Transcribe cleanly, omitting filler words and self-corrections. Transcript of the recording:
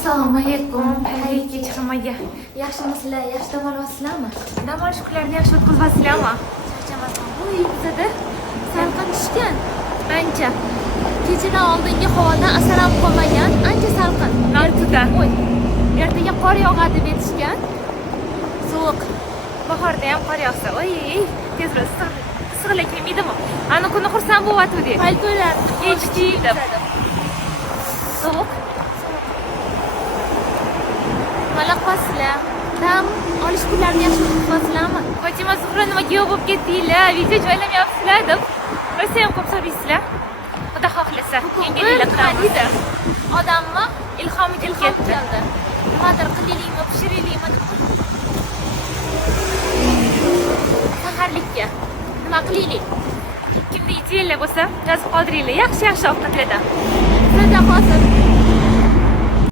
Assalomu alaykum. Xayrli kech hammaga. Yaxshimisizlar? Yaxshi dam olyapsizlarmi? Dam olish kunlarini yaxshi o'tkazasizlarmi? Charchamasam. Voy, bizada salqin tushgan. Ancha. Kechadan oldingi havodan asar ham qolmagan. Ancha salqin. Nartuda. Voy. Ertaga qor yog'adi deb aytishgan. Sovuq. Bahorda ham qor yog'sa, voy, tezroq sig'ila kelmaydimi? Ana kuni xursand bo'lyapti. Paltolarni yechdim. Sovuq. Malaqasizlar. Dam olish kunlarini yaxshi o'tkazasizlarmi? Fatima Zuhra nima kuyov bo'lib ketdinglar? Video joylamayapsizlar deb. Rosa ham ko'p so'raysizlar. Xudo xohlasa, yengillar qilamiz. Odammi ilhomi kelib ketdi. Nimadir qilaylikmi, pishiraylikmi deb. Saharlikka nima qilaylik? Kimda ideyalar bo'lsa, yozib qoldiringlar. Yaxshi ovqatlardan. Sizda hozir